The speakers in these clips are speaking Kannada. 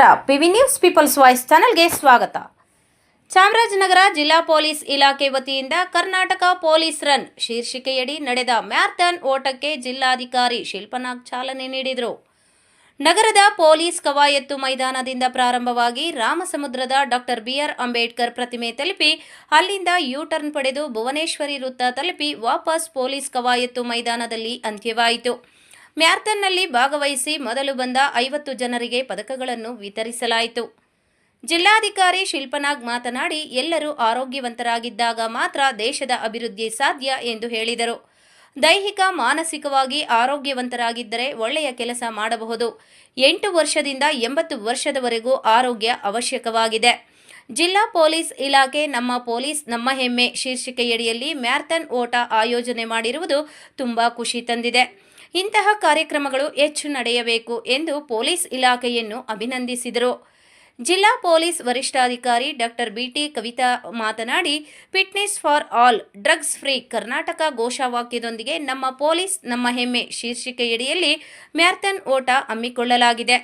ನಮಸ್ಕಾರ. ಪಿವಿ ನ್ಯೂಸ್ ಪೀಪಲ್ಸ್ ವಾಯ್ಸ್ ಚಾನೆಲ್ಗೆ ಸ್ವಾಗತ. ಚಾಮರಾಜನಗರ ಜಿಲ್ಲಾ ಪೊಲೀಸ್ ಇಲಾಖೆ ವತಿಯಿಂದ ಕರ್ನಾಟಕ ಪೊಲೀಸ್ ರನ್ ಶೀರ್ಷಿಕೆಯಡಿ ನಡೆದ ಮ್ಯಾರಥಾನ್ ಓಟಕ್ಕೆ ಜಿಲ್ಲಾಧಿಕಾರಿ ಶಿಲ್ಪನಾಗ್ ಚಾಲನೆ ನೀಡಿದರು. ನಗರದ ಪೊಲೀಸ್ ಕವಾಯತ್ತು ಮೈದಾನದಿಂದ ಪ್ರಾರಂಭವಾಗಿ ರಾಮಸಮುದ್ರದ ಡಾಕ್ಟರ್ ಬಿ.ಆರ್. ಅಂಬೇಡ್ಕರ್ ಪ್ರತಿಮೆ ತಲುಪಿ ಅಲ್ಲಿಂದ ಯೂ-ಟರ್ನ್ ಪಡೆದು ಭುವನೇಶ್ವರಿ ವೃತ್ತ ತಲುಪಿ ವಾಪಸ್ ಪೊಲೀಸ್ ಕವಾಯತ್ತು ಮೈದಾನದಲ್ಲಿ ಅಂತ್ಯವಾಯಿತು. ಮ್ಯಾರಥಾನ್ನಲ್ಲಿ ಭಾಗವಹಿಸಿ ಮೊದಲು ಬಂದ 50 ಜನರಿಗೆ ಪದಕಗಳನ್ನು ವಿತರಿಸಲಾಯಿತು. ಜಿಲ್ಲಾಧಿಕಾರಿ ಶಿಲ್ಪನಾಗ್ ಮಾತನಾಡಿ, ಎಲ್ಲರೂ ಆರೋಗ್ಯವಂತರಾಗಿದ್ದಾಗ ಮಾತ್ರ ದೇಶದ ಅಭಿವೃದ್ಧಿ ಸಾಧ್ಯ ಎಂದು ಹೇಳಿದರು. ದೈಹಿಕ ಮಾನಸಿಕವಾಗಿ ಆರೋಗ್ಯವಂತರಾಗಿದ್ದರೆ ಒಳ್ಳೆಯ ಕೆಲಸ ಮಾಡಬಹುದು. 8 ವರ್ಷದಿಂದ 80 ವರ್ಷದವರೆಗೂ ಆರೋಗ್ಯ ಅವಶ್ಯಕವಾಗಿದೆ. ಜಿಲ್ಲಾ ಪೊಲೀಸ್ ಇಲಾಖೆ ನಮ್ಮ ಪೊಲೀಸ್ ನಮ್ಮ ಹೆಮ್ಮೆ ಶೀರ್ಷಿಕೆಯಡಿಯಲ್ಲಿ ಮ್ಯಾರಥಾನ್ ಓಟ ಆಯೋಜನೆ ಮಾಡಿರುವುದು ತುಂಬಾ ಖುಷಿ ತಂದಿದೆ. ಇಂತಹ ಕಾರ್ಯಕ್ರಮಗಳು ಹೆಚ್ಚು ನಡೆಯಬೇಕು ಎಂದು ಪೊಲೀಸ್ ಇಲಾಖೆಯನ್ನು ಅಭಿನಂದಿಸಿದರು. ಜಿಲ್ಲಾ ಪೊಲೀಸ್ ವರಿಷ್ಠಾಧಿಕಾರಿ ಡಾಕ್ಟರ್ ಬಿ.ಟಿ. ಕವಿತಾ ಮಾತನಾಡಿ, fitness for all, drugs free Karnataka ಘೋಷವಾಕ್ಯದೊಂದಿಗೆ ನಮ್ಮ ಪೊಲೀಸ್ ನಮ್ಮ ಹೆಮ್ಮೆ ಶೀರ್ಷಿಕೆಯಡಿಯಲ್ಲಿ ಮ್ಯಾರಥಾನ್ ಓಟ ಹಮ್ಮಿಕೊಳ್ಳಲಾಗಿದೆ.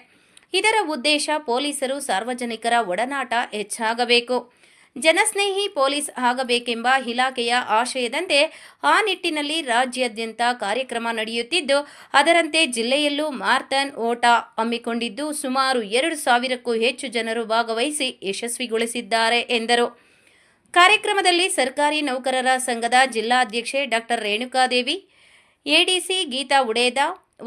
ಇದರ ಉದ್ದೇಶ ಪೊಲೀಸರು ಸಾರ್ವಜನಿಕರ ಒಡನಾಟ ಹೆಚ್ಚಾಗಬೇಕು, ಜನಸ್ನೇಹಿ ಪೊಲೀಸ್ ಆಗಬೇಕೆಂಬ ಇಲಾಖೆಯ ಆಶಯದಂತೆ ಆ ನಿಟ್ಟಿನಲ್ಲಿ ರಾಜ್ಯಾದ್ಯಂತ ಕಾರ್ಯಕ್ರಮ ನಡೆಯುತ್ತಿದ್ದು, ಅದರಂತೆ ಜಿಲ್ಲೆಯಲ್ಲೂ ಮ್ಯಾರಥಾನ್ ಓಟ ಹಮ್ಮಿಕೊಂಡಿದ್ದು ಸುಮಾರು 2,000ಕ್ಕೂ ಹೆಚ್ಚು ಜನರು ಭಾಗವಹಿಸಿ ಯಶಸ್ವಿಗೊಳಿಸಿದ್ದಾರೆ ಎಂದರು. ಕಾರ್ಯಕ್ರಮದಲ್ಲಿ ಸರ್ಕಾರಿ ನೌಕರರ ಸಂಘದ ಜಿಲ್ಲಾಧ್ಯಕ್ಷೆ ಡಾಕ್ಟರ್ ರೇಣುಕಾದೇವಿ, ಎಡಿಸಿ ಗೀತಾ ಉಡೇದ,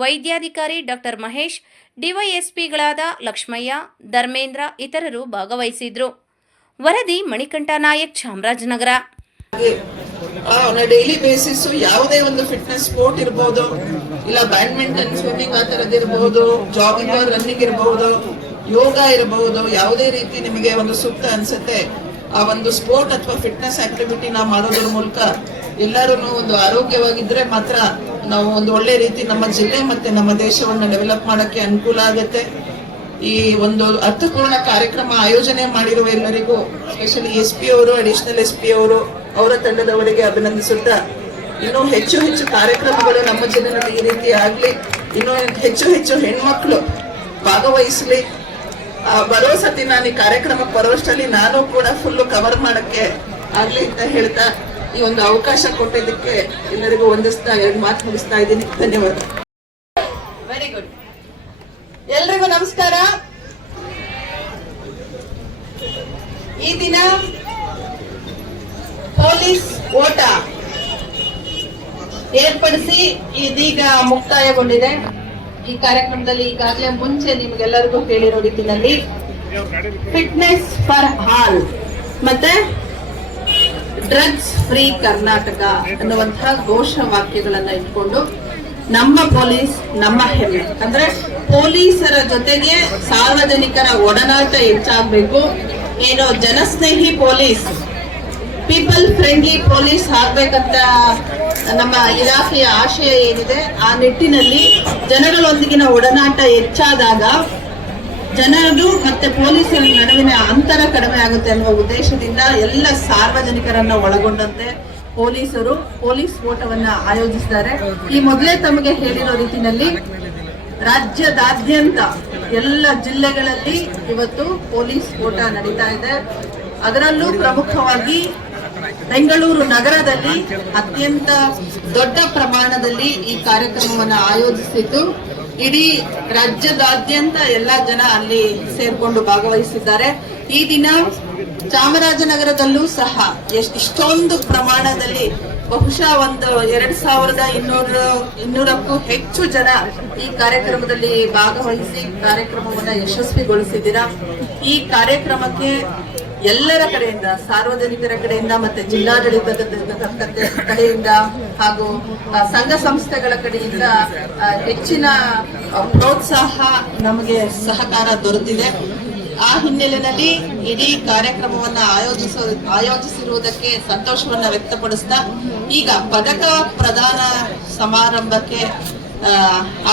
ವೈದ್ಯಾಧಿಕಾರಿ ಡಾಕ್ಟರ್ ಮಹೇಶ್, ಡಿವೈಎಸ್ಪಿಗಳಾದ ಲಕ್ಷ್ಮಯ್ಯ, ಧರ್ಮೇಂದ್ರ ಇತರರು ಭಾಗವಹಿಸಿದ್ರು. ವರದಿ ಮಣಿಕಂಠ ನಾಯಕ್, ಚಾಮರಾಜನಗರ. ಡೈಲಿ ಬೇಸಿಸ್ ಯಾವುದೇ ಒಂದು ಫಿಟ್ನೆಸ್ ಸ್ಪೋರ್ಟ್ ಇರಬಹುದು, ಇಲ್ಲ ಬ್ಯಾಡ್ಮಿಂಟನ್, ಸ್ವಿಮ್ಮಿಂಗ್ ಆ ತರದ್ ಇರಬಹುದು, ಜಾಗಿಂಗ್ ರನ್ನಿಂಗ್ ಇರಬಹುದು, ಯೋಗ ಇರಬಹುದು, ಯಾವುದೇ ರೀತಿ ನಿಮಗೆ ಒಂದು ಸೂಕ್ತ ಅನ್ಸುತ್ತೆ ಆ ಒಂದು ಸ್ಪೋರ್ಟ್ ಅಥವಾ ಫಿಟ್ನೆಸ್ ಆಕ್ಟಿವಿಟಿ ನಾವು ಮಾಡೋದ್ರ ಮೂಲಕ ಎಲ್ಲರೂ ಒಂದು ಆರೋಗ್ಯವಾಗಿದ್ರೆ ಮಾತ್ರ ನಾವು ಒಂದು ಒಳ್ಳೆ ರೀತಿ ನಮ್ಮ ಜಿಲ್ಲೆ ಮತ್ತೆ ನಮ್ಮ ದೇಶವನ್ನ ಡೆವಲಪ್ ಮಾಡಕ್ಕೆ ಅನುಕೂಲ ಆಗುತ್ತೆ. ಈ ಒಂದು ಅರ್ಥಪೂರ್ಣ ಕಾರ್ಯಕ್ರಮ ಆಯೋಜನೆ ಮಾಡಿರುವ ಎಲ್ಲರಿಗೂ, ಸ್ಪೆಷಲಿ SP ಅವರು, ಅಡಿಷನಲ್ SP ಅವರು, ಅವರ ತಂಡದವರಿಗೆ ಅಭಿನಂದಿಸುತ್ತಾ, ಇನ್ನೂ ಹೆಚ್ಚು ಹೆಚ್ಚು ಕಾರ್ಯಕ್ರಮಗಳು ನಮ್ಮ ಜಿಲ್ಲೆಯಲ್ಲಿ ಈ ರೀತಿ ಆಗ್ಲಿ, ಇನ್ನೂ ಹೆಚ್ಚು ಹೆಚ್ಚು ಹೆಣ್ಮಕ್ಳು ಭಾಗವಹಿಸಲಿ. ಬರೋ ಸತಿ ನಾನು ಈ ಕಾರ್ಯಕ್ರಮಕ್ಕೆ ಬರೋಷ್ಟರಲ್ಲಿ ನಾನು ಕೂಡ ಫುಲ್ ಕವರ್ ಮಾಡಕ್ಕೆ ಆಗ್ಲಿ ಅಂತ ಹೇಳ್ತಾ ಈ ಒಂದು ಅವಕಾಶ ಕೊಟ್ಟಿದ್ದಕ್ಕೆ ಎಲ್ಲರಿಗೂ ವಂದಿಸ್ತಾ 2 ಮಾತು ಮುಗಿಸ್ತಾ ಇದ್ದೀನಿ. ಧನ್ಯವಾದ. Very good. ಎಲ್ರಿಗೂ ನಮಸ್ಕಾರ. ಈ ದಿನ ಪೊಲೀಸ್ ಓಟ ಏರ್ಪಡಿಸಿ ಇದೀಗ ಮುಕ್ತಾಯಗೊಂಡಿದೆ. ಈ ಕಾರ್ಯಕ್ರಮದಲ್ಲಿ ಈಗಾಗಲೇ ಮುಂಚೆ ನಿಮ್ಗೆಲ್ಲರಿಗೂ ಹೇಳಿರೋ ರೀತಿಯಲ್ಲಿ ಫಿಟ್ನೆಸ್ ಫಾರ್ ಆಲ್ ಮತ್ತೆ ಡ್ರಗ್ಸ್ ಫ್ರೀ ಕರ್ನಾಟಕ ಅನ್ನುವಂತಹ ಘೋಷವಾಕ್ಯಗಳನ್ನ ಇಟ್ಕೊಂಡು ನಮ್ಮ ಪೊಲೀಸ್ ನಮ್ಮ ಹೆಮ್ಮೆ, ಅಂದ್ರೆ ಪೊಲೀಸರ ಜೊತೆಗೆ ಸಾರ್ವಜನಿಕರ ಒಡನಾಟ ಹೆಚ್ಚಾಗಬೇಕು. ಏನೋ ಜನಸ್ನೇಹಿ ಪೊಲೀಸ್, ಪೀಪಲ್ ಫ್ರೆಂಡ್ಲಿ ಪೊಲೀಸ್ ಆಗ್ಬೇಕಂತ ನಮ್ಮ ಇಲಾಖೆಯ ಆಶಯ ಏನಿದೆ, ಆ ನಿಟ್ಟಿನಲ್ಲಿ ಜನಗಳೊಂದಿಗಿನ ಒಡನಾಟ ಹೆಚ್ಚಾದಾಗ ಜನರು ಮತ್ತೆ ಪೊಲೀಸರ ನಡುವಿನ ಅಂತರ ಕಡಿಮೆ ಆಗುತ್ತೆ ಅನ್ನುವ ಉದ್ದೇಶದಿಂದ ಎಲ್ಲ ಸಾರ್ವಜನಿಕರನ್ನ ಒಳಗೊಂಡಂತೆ ಪೊಲೀಸರು ಪೊಲೀಸ್ ಓಟವನ್ನ ಆಯೋಜಿಸಿದ್ದಾರೆ. ಈ ಮೊದಲೇ ತಮಗೆ ಹೇಳಿರೋ ರೀತಿಯಲ್ಲಿ ರಾಜ್ಯದಾದ್ಯಂತ ಎಲ್ಲ ಜಿಲ್ಲೆಗಳಲ್ಲಿ ಇವತ್ತು ಪೊಲೀಸ್ ಓಟ ನಡೀತಾ ಇದೆ. ಅದರಲ್ಲೂ ಪ್ರಮುಖವಾಗಿ ಬೆಂಗಳೂರು ನಗರದಲ್ಲಿ ಅತ್ಯಂತ ದೊಡ್ಡ ಪ್ರಮಾಣದಲ್ಲಿ ಈ ಕಾರ್ಯಕ್ರಮವನ್ನ ಆಯೋಜಿಸಿದ್ದು, ಇಡೀ ರಾಜ್ಯದಾದ್ಯಂತ ಎಲ್ಲ ಜನ ಅಲ್ಲಿ ಸೇರ್ಕೊಂಡು ಭಾಗವಹಿಸಿದ್ದಾರೆ. ಈ ದಿನ ಚಾಮರಾಜನಗರದಲ್ಲೂ ಸಹ ಇಷ್ಟೊಂದು ಪ್ರಮಾಣದಲ್ಲಿ ಬಹುಶಃ ಒಂದು 2,200ಕ್ಕೂ ಹೆಚ್ಚು ಜನ ಈ ಕಾರ್ಯಕ್ರಮದಲ್ಲಿ ಭಾಗವಹಿಸಿ ಕಾರ್ಯಕ್ರಮವನ್ನ ಯಶಸ್ವಿಗೊಳಿಸಿದ್ದೀರಾ. ಈ ಕಾರ್ಯಕ್ರಮಕ್ಕೆ ಎಲ್ಲರ ಕಡೆಯಿಂದ, ಸಾರ್ವಜನಿಕರ ಕಡೆಯಿಂದ ಮತ್ತೆ ಜಿಲ್ಲಾಡಳಿತದ ಕಡೆಯಿಂದ ಹಾಗೂ ಸಂಘ ಸಂಸ್ಥೆಗಳ ಕಡೆಯಿಂದ ಹೆಚ್ಚಿನ ಪ್ರೋತ್ಸಾಹ ನಮಗೆ ಸಹಕಾರ ದೊರೆತಿದೆ. ಆ ಹಿನ್ನೆಲೆಯಲ್ಲಿ ಇಡೀ ಕಾರ್ಯಕ್ರಮವನ್ನ ಆಯೋಜಿಸಿರುವುದಕ್ಕೆ ಸಂತೋಷವನ್ನ ವ್ಯಕ್ತಪಡಿಸ್ತಾ ಈಗ ಪದಕ ಪ್ರದಾನ ಸಮಾರಂಭಕ್ಕೆ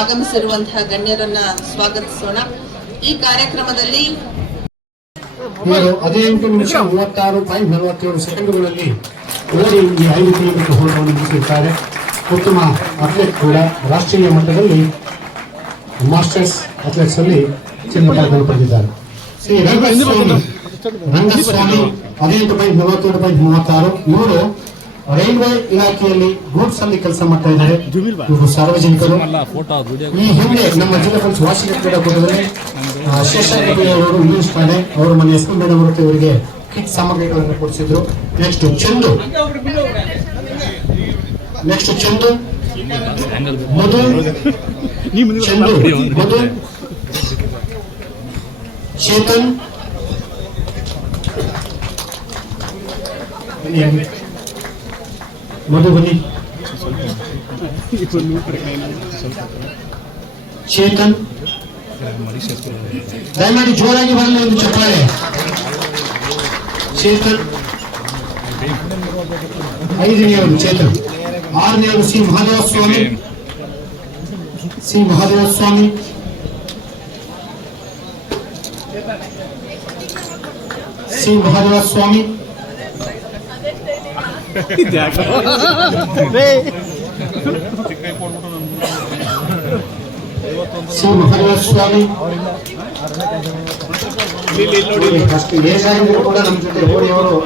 ಆಗಮಿಸಿರುವಂತಹ ಗಣ್ಯರನ್ನ ಸ್ವಾಗತಿಸೋಣ. ಈ ಕಾರ್ಯಕ್ರಮದಲ್ಲಿ 18 ನಿಮಿಷ 36.47 ಸೆಕೆಂಡುಗಳಲ್ಲಿ ಓಡಿ ಈ 5 ಕಿಲೋಮೀಟರ್ ಓಟವನ್ನು ಮುಗಿಸಿರುತ್ತಾರೆ. ಉತ್ತಮ ಅಥ್ಲೆಟ್ ಕೂಡ ರಾಷ್ಟ್ರೀಯ ಮಟ್ಟದಲ್ಲಿ ಮಾಸ್ಟರ್ಸ್ ಅಥ್ಲೆಟ್ಸ್ ಅಲ್ಲಿ ಚಿನ್ನ ಪದಕವನ್ನು ಪಡೆದಿದ್ದಾರೆ. ಶ್ರೀ ರಂಗಸ್ವಾಮಿ 18.42.36. ಇವರು ರೈಲ್ವೆ ಇಲಾಖೆಯಲ್ಲಿ ಗೂಡ್ಸ್ ಅಲ್ಲಿ ಕೆಲಸ ಮಾಡ್ತಾ ಇದ್ದಾರೆ. ಇವರು ಸಾರ್ವಜನಿಕರು. ಈ ಹಿಂದೆ ನಮ್ಮ ಜಿಲ್ಲಾ ಪೊಲೀಸ್ ವಾರ್ಷಿಕ ಕ್ರೀಡಾಕೂಟದಲ್ಲಿ ಶೇಷಾದ್ರಿ ಅವರು ಯೂಸ್ ಮಾಡಿ ಅವರ ಮನೆ ಎಸ್ ಪಿ ಮೇಡಮ್ ಇವರಿಗೆ ಕಿಟ್ ಸಾಮಗ್ರಿಗಳನ್ನು ಕೊಡಿಸಿದ್ರು. ನೆಕ್ಸ್ಟ್ ಚಂದು ಮಧು ಚೇತನ್ ಮಧು ಬನ್ನಿ. ಚೇತನ್ ದಯಮಾಡಿ ಜೋರಾಗಿ ಬರಲಿ ಒಂದು ಚಪ್ಪಾಳೆ. ಚೇತನ್ 5ನೇಯವರು ಚೇತನ್. 6ನೇಯವರು ಸಿ ಮಹಾದೇವ ಸ್ವಾಮಿ. 6 ಏಜ್ ಆಗಿದ್ರು ಕೂಡ ನಮ್ಮ ಜೊತೆ ಓಡಿ ಅವರು